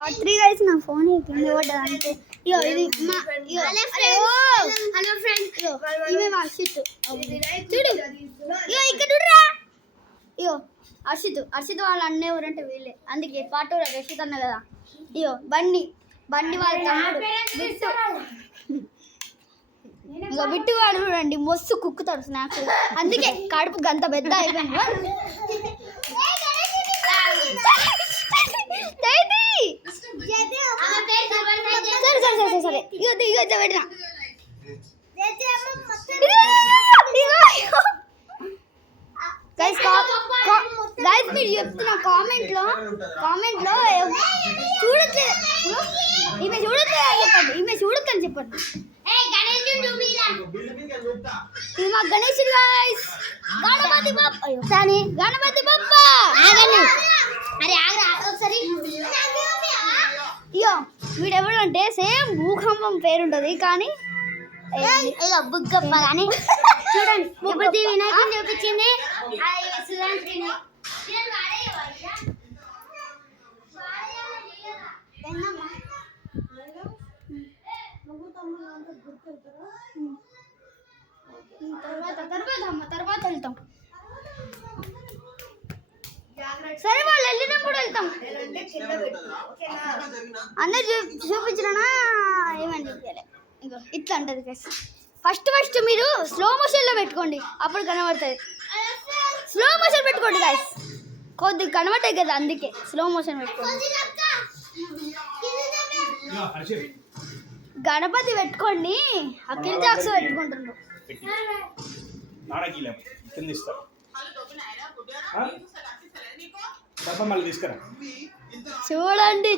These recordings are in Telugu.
3 గైస్ నా ఫోన్ కింద పడ్డది అంటే ఇగో ఇది మా ఇగో హలో ఫ్రెండ్స్ ఇగో ఇవే మా అర్షిత్ చూడు ఇగో ఇక్కడ చూడురా ఇగో అర్షిత్ వాళ్ళ అన్న ఎవరంటే వీళ్ళే అందుకే పాటోరా రషిత్ అన్న కదా ఇగో బండి వాళ్ళ తమ్ముడు బిట్టు ఇగో బిట్టు వాడు చూడండి మస్తు కుక్కుతాడు స్నాక్స్ అందుకే కడుపు గంత పెద్ద అయిపోయింది సరే ఇగో పెట్టినా గైస్ మీరు చెప్తున్నా కామెంట్ లో చూడట్లేదు ఈమె చూడొద్దని చెప్పండి ఇది మా గణేశుడు గైస్ గణపతి బప్ప గణపతి బప్ప అరే ఆగరా ఒకసారి ఇయో వీడెవడు అంటే సేమ్ భూకంపం పేరుంటది కానీ బుగ్గప్ప కానీ చూడండి ఇప్పుడు వినాయకుని చూపించింది తర్వాత వెళ్తాం సరే వాళ్ళు వెళ్ళినప్పుడు వెళ్తాం అందరు చూపించినా ఏమని చెప్పలే ఇగో ఇట్లా అంటది ఫస్ట్ మీరు స్లో మోషన్లో పెట్టుకోండి అప్పుడు కనబడుతుంది స్లో మోషన్ పెట్టుకోండి గాయస్ కొద్దిగా కనబడతాయి కదా అందుకే స్లో మోషన్ పెట్టుకోండి గణపతి పెట్టుకోండి అఖిల్ జాక్స్ పెట్టుకుంటున్నారు చూడండి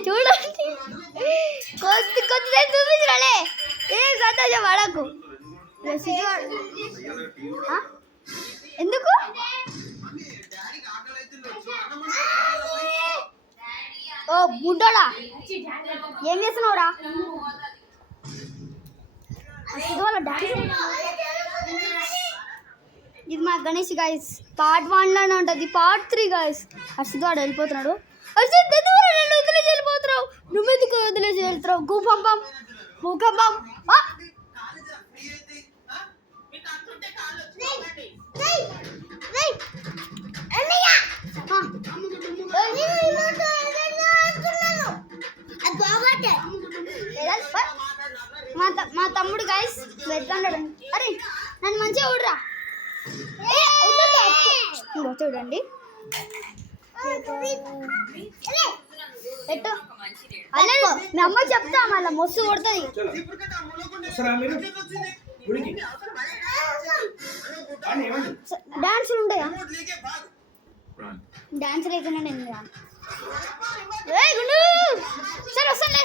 కొద్దిసేపు చూపించరాలే ఏం సంతోషం పడకు ఎందుకు ఓ బుడ్డోడా ఏం చేస్తున్నావురా వాళ్ళ డాడీ ఇది మా గణేష్ గైస్ పార్ట్ 1లోనే ఉంటుంది పార్ట్ 3 గైస్ హర్షిత్ వాడు వెళ్ళిపోతున్నాడు హర్షిత్ నన్ను వదిలేసి వెళ్ళిపోతున్నావు నువ్వెందుకు వదిలేసి వెళ్తున్నావు భూకంపం మా తమ్ముడు గైస్ వెళ్తున్నాడు అరే నన్ను మంచిగా ఊడరా చూడండి మీ అమ్మ చెప్తా మళ్ళీ మొస్సు కొడుతుంది డాన్సులు ఉంటాయా డాన్స్ లేకుండా నేను సరే వస్తాలే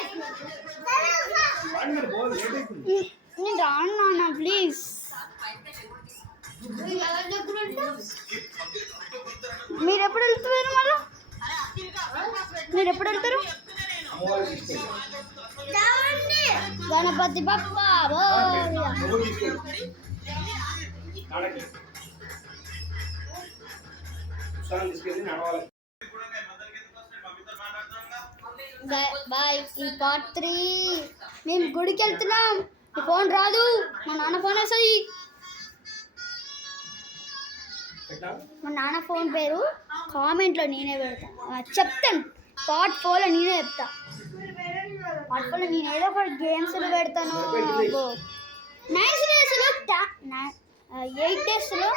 నేను రాను నాన్న ప్లీజ్ మీరు ఎప్పుడు వెళ్తున్నారు గణపతి బప్ప బాయ్ ఈ పార్ట్ 3 మేము గుడికి వెళ్తున్నాం ఫోన్ రాదు మా నాన్న ఫోన్ వస్తుంది మా నాన్న ఫోన్ పేరు కామెంట్లో నేనే పెడతా చెప్తాను పార్ట్ 4లో నేనే చెప్తా పార్ట్ 4లో నేను ఏదో ఒక గేమ్స్లో పెడతాను 9 డేస్లో 8 డేస్లో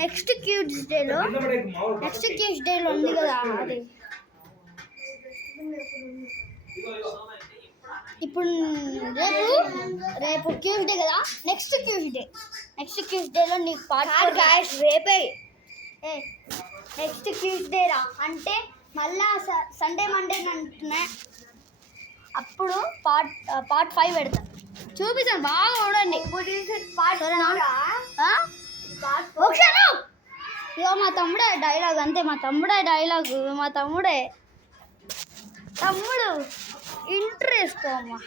నెక్స్ట్ ట్యూస్డేలో ఉంది కదా అది ఇప్పుడు రేపు ట్యూస్డే కదా నెక్స్ట్ ట్యూస్డేలో నీకు పార్ట్ గాయస్ రేపే నెక్స్ట్ ట్యూస్డే రా అంటే మళ్ళా సండే మండే అంటున్నా అప్పుడు పార్ట్ 5 పెడతాను చూపిస్తాను బాగా చూడండి ఒకసారి ఇగో మా తమ్ముడే డైలాగ్ అంతే మా తమ్ముడు ఇంట్రెస్ట్ అమ్మా